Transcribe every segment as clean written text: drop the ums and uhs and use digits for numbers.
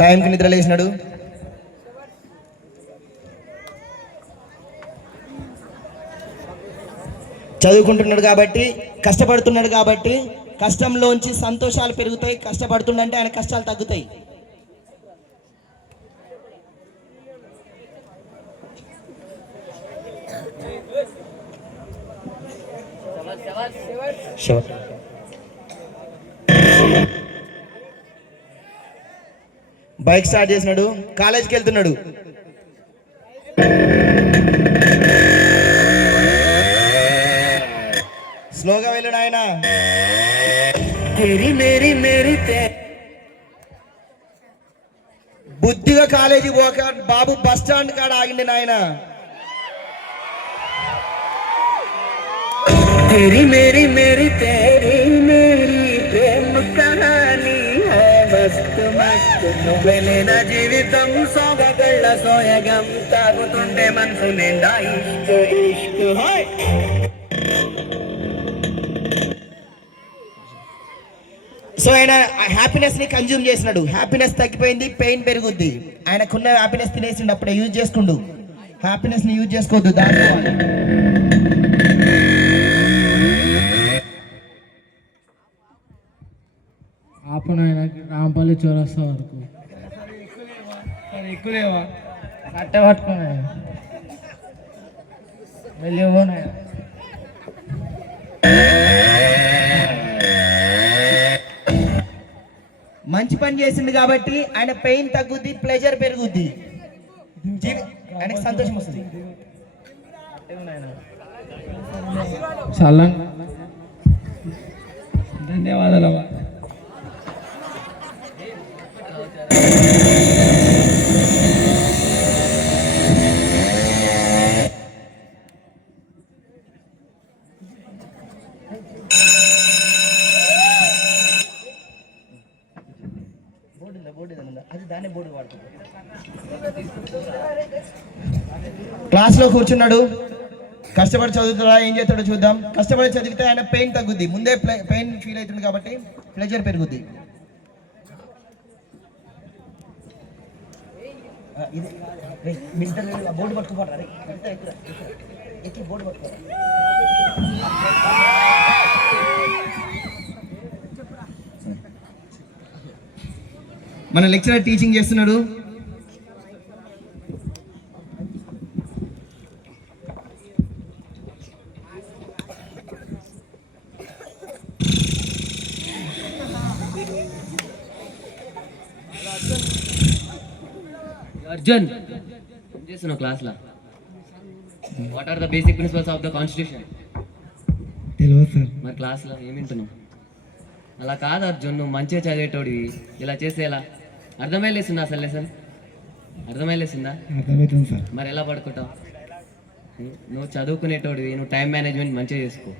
టైంకి నిద్ర లేచినాడు. చదువుకుంటున్నాడు కాబట్టి, కష్టపడుతున్నాడు కాబట్టి కష్టంలోంచి సంతోషాలు పెరుగుతాయి. కష్టపడుతుండంటే ఆయన కష్టాలు తగ్గుతాయి. బైక్ స్టార్ట్ చేసినాడు. కాలేజీకి వెళ్తున్నాడు. స్లోగా వెళ్ళాడు ఆయన. బుద్ధిగా కాలేజీ పోక బాబు బస్ స్టాండ్ కాడ ఆగిండి నాయన. तेरी मेरी मेरी तेरी मेरी प्रेम कहानी है मस्त मस्त నువ్వెలేన జీవితం సోగగళ్ళ సోయగం తాగుతుంటే మనసు నిండా ఇష్క్ ఇష్క్ హాయ్. సో ఆయన హ్యాపీనెస్ ని కన్జ్యూమ్ చేసినాడు. హ్యాపీనెస్ తగ్గిపోయింది, పెయిన్ పెరుగుద్ది. ఆయనకున్న హ్యాపీనెస్ తినేసిండు, అప్పుడే యూజ్ చేసుకుండు. హ్యాపీనెస్ ని యూజ్ చేసుకోవద్దు, దాచుకోవాలి. ఆపనైనాకి రాంపల్లి చౌరస్తా వరకు ఎక్కువలేవా కట్ట పట్టుకున్నా వెళ్ళిపోనా. మంచి పని చేసింది కాబట్టి ఆయన పెయిన్ తగ్గుద్ది, ప్లెజర్ పెరుగుద్ది, ఆయనకి సంతోషం వస్తుంది. చాలా ధన్యవాదాలు. క్లాస్లో కూర్చున్నాడు. కష్టపడి చదువుతాడా, ఏం చేస్తాడో చూద్దాం. కష్టపడి చదివితే ఆయన పెయిన్ తగ్గుద్ది. ముందే పెయిన్ ఫీల్ అవుతుంది కాబట్టి ప్లెజర్ పెరుగుద్ది. బోర్డు పట్టుకోపోరా, బోర్డు పట్టుకో. మన లెక్చరర్ టీచింగ్ చేస్తున్నాడు. అర్జున్ ఏం చేస్తున్నావు క్లాస్లో? What are the basic principles of the constitution? తెలియదు సార్. మరి క్లాస్లో ఏం వింటున్నావు? అలా కాదు అర్జున్, నువ్వు మంచిగా చదివేటోడివి. ఇలా చేస్తే ఎలా? అర్థమయ్యేలేస్తుందా అసలు లెసన్? అర్థమయ్యేలేస్తుందా? అర్థమవుతుంది సార్. మరి ఎలా పడుకుంటావు? నువ్వు చదువుకునేటోడివి, నువ్వు టైం మేనేజ్మెంట్ మంచిగా చేసుకో.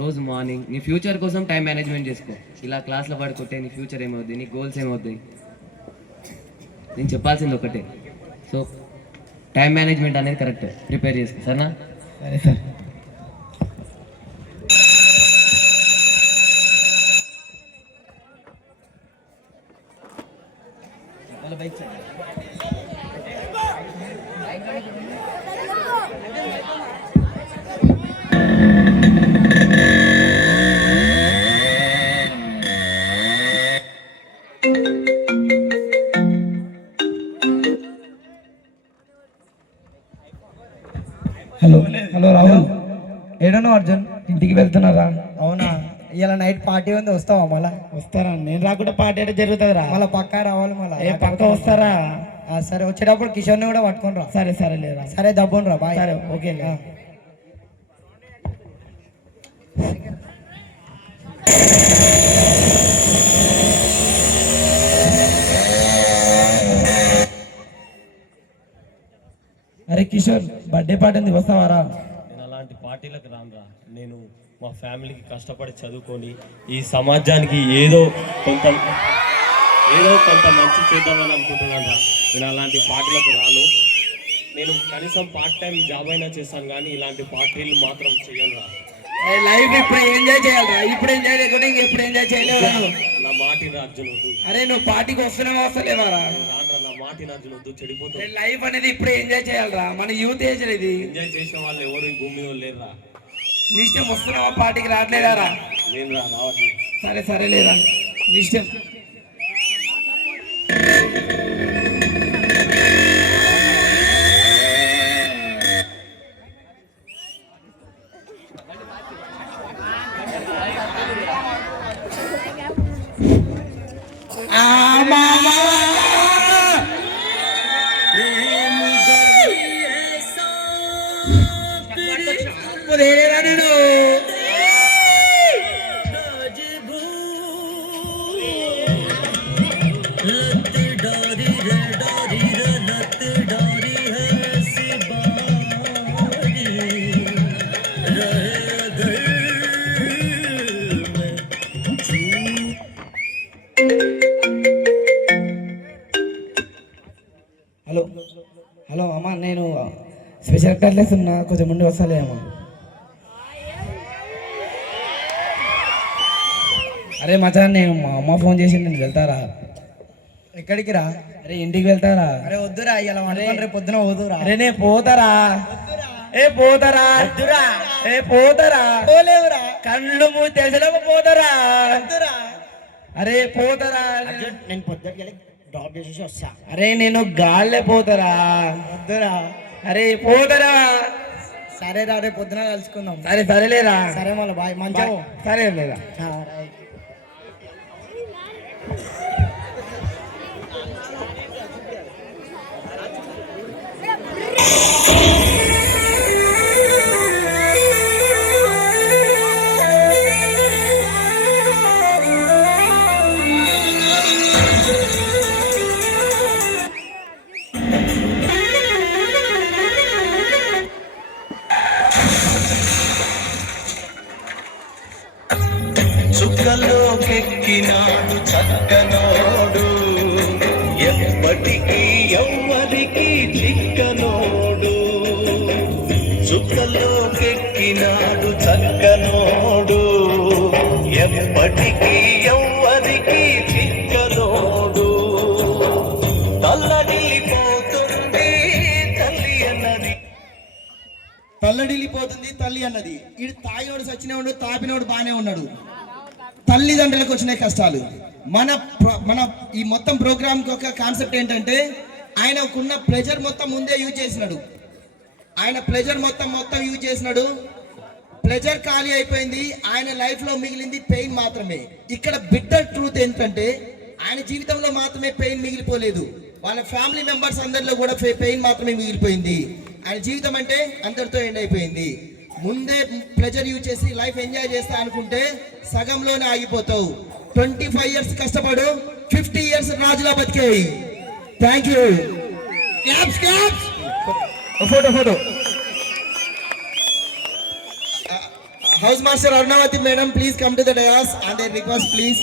రోజు మార్నింగ్ నీ ఫ్యూచర్ కోసం టైం మేనేజ్మెంట్ చేసుకో. ఇలా క్లాస్లో పడుకుంటే నీ ఫ్యూచర్ ఏమవుద్ది, నీ గోల్స్ ఏమవుతాయి? నేను చెప్పాల్సింది ఒకటే. సో టైం మేనేజ్మెంట్ అనేది కరెక్ట్ ప్రిపేర్ చేసుకో, సరేనా? సరే సార్. హలో హలో రాహుల్, ఏడనో అర్జున్? ఇంటికి వెళ్తున్నారా? అవునా, ఇలా నైట్ పార్టీ ఉంది, వస్తావా? మళ్ళా వస్తారా? నేను రాకుండా పార్టీ అంటే జరుగుతుందిరా. మళ్ళీ పక్కా రావాలి. మళ్ళీ ఏ పక్క వస్తారా? సరే, వచ్చేటప్పుడు కిషోర్ని కూడా పట్టుకొని రా. సరే సరే లేదా. సరే, దబ్బుని రా. బాయ్. సరే, ఓకే. అరే కిషోర్, బర్త్డే పార్టీ ఉంది, వస్తావారా? నేను అలాంటి పార్టీలకు రానురా. నేను మా ఫ్యామిలీకి కష్టపడి చదువుకొని ఈ సమాజానికి ఏదో కొంత మంచి చేద్దామని అనుకుంటున్నాను రా. నేను అలాంటి పార్టీలకు రాను. నేను కనీసం పార్ట్ టైం జాబ్ అయినా చేస్తాను, కానీ ఇలాంటి పార్టీలు మాత్రం చేయను రా. లైఫ్ ఇప్పుడు ఎంజాయ్ చేయాలరా, ఇప్పుడు ఎంజాయ్ చేయకుండా ఇంకెప్పుడు ఎంజాయ్ చేయలేవు. నా మాటిన అర్జున్ వద్దు. అరే నువ్వు పార్టీకి వస్తున్నావా వస్తలేవారా? రాండ్రా, నా మాటిన అర్జున్ వద్దు, చెడిపోతావు. లైఫ్ అనేది ఇప్పుడు ఎంజాయ్ చేయాలరా, మన యూత్ ఏజ్ ఇది. ఎంజాయ్ చేసిన వాళ్ళు ఎవరు ఈ భూమి మీద లేరురా. నీ ఇష్టం, వస్తున్నావా పార్టీకి రావట్లేదారా? నేను రావట్లేదు. సరే సరే లేరా, నీ ఇష్టం. హలో హలో అమ్మ, నేను స్పెషల్ క్లాస్ ఉన్నా, కొంచెం ముందు వస్తాలే అమ్మ. అరే మచా, నేను మా అమ్మ ఫోన్ చేసి నేను వెళ్తారా? ఎక్కడికి రా? అరే ఇంటికి వెళ్తారా? అరే వద్దురా, ఇలా రేపు పొద్దున పోదురా. అరే నేను పోతారా, ఏ పోతారా, ఏ పోతారా, పోలేవురా, కళ్ళు మూసి తెలిసేలోపు పోతారా, అరే పోతారా. నేను పొద్దుకి డ్రాప్ చేసేసి వస్తా. అరే నేను గాల్లే పోతారా, వద్దురా, అరే పోతారా. సరే రా, రేపు పొద్దున కలుసుకుందాం. సరే సరేలేరా, సరే మళ్ళీ బాయ్, మంచిగా. సరే లేదా. చుక్కలోకెక్కినాడు చక్కనోడు, ఎప్పటికీ ఎవ్వరికి చిక్కనోడు. చుక్కలోకెక్కినాడు చక్కనోడు, ఎప్పటికీ ఎవ్వరికి చిక్కనోడు. తల్లడిల్లిపోతుంది తల్లి అన్నది, తల్లడిల్లిపోతుంది తల్లి అన్నది. ఈడు తాగినోడు సచ్చినోడు, తాపినోడు బాగానే ఉన్నాడు. తల్లిదండ్రులకు వచ్చిన కష్టాలు. మన ఈ మొత్తం ప్రోగ్రామ్కి ఒక కాన్సెప్ట్ ఏంటంటే, ఆయనకున్న ప్లెజర్ మొత్తం ముందే యూజ్ చేసినాడు. ఆయన ప్లెజర్ మొత్తం యూజ్ చేసినాడు. ప్లెజర్ ఖాళీ అయిపోయింది, ఆయన లైఫ్లో మిగిలింది పెయిన్ మాత్రమే. ఇక్కడ బిట్టర్ ట్రూత్ ఏంటంటే, ఆయన జీవితంలో మాత్రమే పెయిన్ మిగిలిపోలేదు, వాళ్ళ ఫ్యామిలీ మెంబర్స్ అందరిలో కూడా పెయిన్ మాత్రమే మిగిలిపోయింది. ఆయన జీవితం అంటే అందరితో ఎండ్ అయిపోయింది. ముందే ప్లెజర్ యూజ్ చేసి లైఫ్ ఎంజాయ్ చేస్తా అనుకుంటే సగంలోనే ఆగిపోతావు. 25 years కష్టపడు, 50 years రాజులా బతికేయి. Thank you. Photo. House master Arunavathi madam, please come to the dais and request please.